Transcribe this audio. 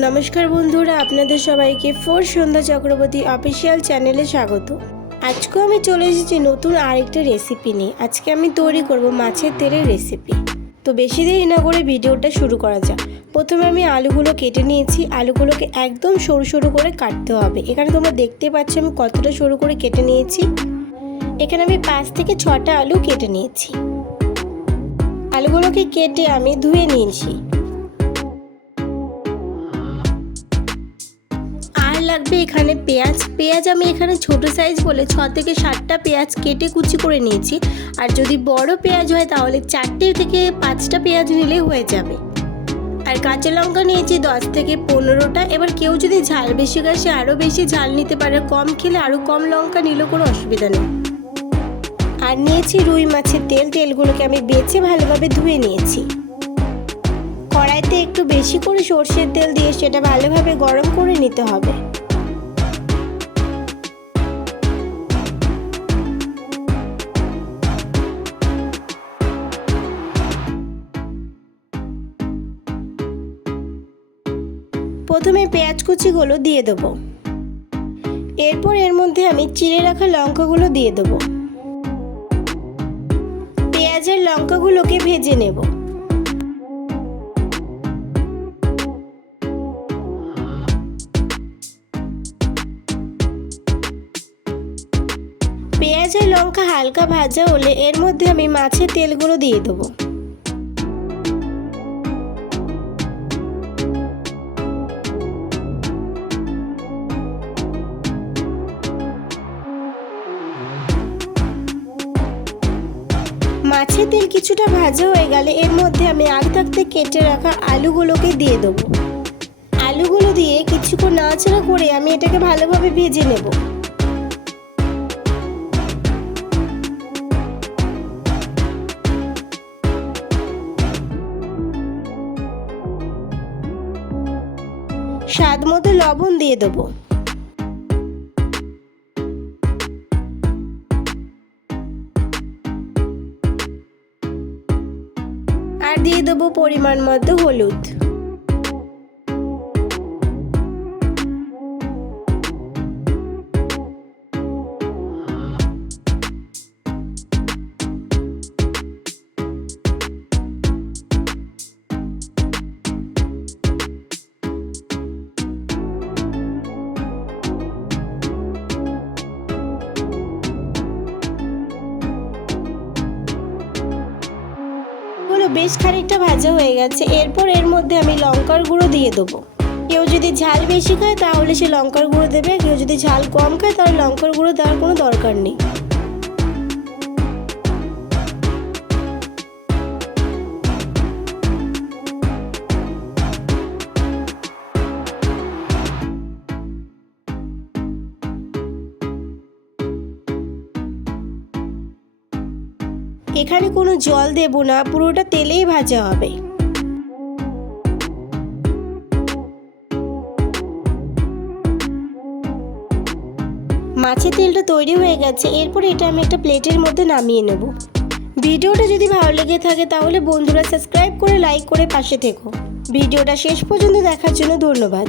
নমস্কার বন্ধুরা, আপনাদের সবাইকে ফোর সন্ধ্যা চক্রবর্তী অফিসিয়াল চ্যানেলে স্বাগত। আজকে আমি চলে এসেছি নতুন আরেকটা রেসিপি নিয়ে। আজকে আমি তৈরি করব মাছের তেলের রেসিপি। তো বেশি দেরি না করে ভিডিওটা শুরু করা যাক। প্রথমে আমি আলুগুলো কেটে নিয়েছি। আলুগুলোকে একদম সরু সরু করে কাটতে হবে। এখানে তোমরা দেখতে পাচ্ছ আমি কতটা সরু করে কেটে নিয়েছি। এখানে আমি 5 থেকে 6টা আলু কেটে নিয়েছি। আলুগুলোকে কেটে আমি ধুয়ে নিয়েছি। লাগবে এখানে পেঁয়াজ আমি এখানে ছোট সাইজ বলে 6 থেকে 7টা পেঁয়াজ কেটে কুচি করে নিয়েছি। আর যদি বড় পেঁয়াজ হয় তাহলে 4টে থেকে 5টা পেঁয়াজ নিলেই হয়ে যাবে। আর কাঁচা লঙ্কা নিয়েছি 10 থেকে 15টা। এবার কেউ যদি ঝাল বেশি খায় সে আরও বেশি ঝাল নিতে পারে, কম খেলে আরও কম লঙ্কা নিলেও কোনো অসুবিধা নেই। আর নিয়েছি রুই মাছের তেলগুলোকে আমি বেছে ভালোভাবে ধুয়ে নিয়েছি। কড়াইতে একটু বেশি করে সর্ষের তেল দিয়ে সেটা ভালোভাবে গরম করে নিতে হবে। প্রথমে পেঁয়াজ কুচিগুলো দিয়ে দেবো। এরপর এর মধ্যে আমি চিড়ে রাখা লঙ্কাগুলো দিয়ে দেবো। পেঁয়াজের লঙ্কাগুলোকে ভেজে নেব। পেঁয়াজ আর লঙ্কা হালকা ভাজা হলে এর মধ্যে আমি মাছের তেলগুলো দিয়ে দেবো। মাছের তেল কিছুটা ভাজা হয়ে গেলে এর মধ্যে আমি আগে থাকতে কেটে রাখা আলুগুলোকে দিয়ে দেবো। আলুগুলো দিয়ে কিছুক্ষণ নাড়াচাড়া করে আমি এটাকে ভালোভাবে ভেজে নেব। স্বাদ মতো লবণ দিয়ে দেবো। আর দিয়ে দেবো পরিমাণ মতো হলুদ। বেশ খানিকটা ভাজা হয়ে গেছে। এরপর এর মধ্যে আমি লঙ্কার গুঁড়ো দিয়ে দেবো। কেউ যদি ঝাল বেশি খায় তাহলে সে লঙ্কার গুঁড়ো দেবে, কেউ যদি ঝাল কম খায় তাহলে লঙ্কার গুঁড়ো দেওয়ার কোনো দরকার নেই। এখানে কোনো জল দেব না, পুরোটা তেলেই ভাজা হবে। মাছের তেলটা তৈরি হয়ে গেছে। এরপর এটা আমি একটা প্লেটের মধ্যে নামিয়ে নেব। ভিডিওটা যদি ভালো লেগে থাকে তাহলে বন্ধুরা সাবস্ক্রাইব করে লাইক করে পাশে থেকো। ভিডিওটা শেষ পর্যন্ত দেখার জন্য ধন্যবাদ।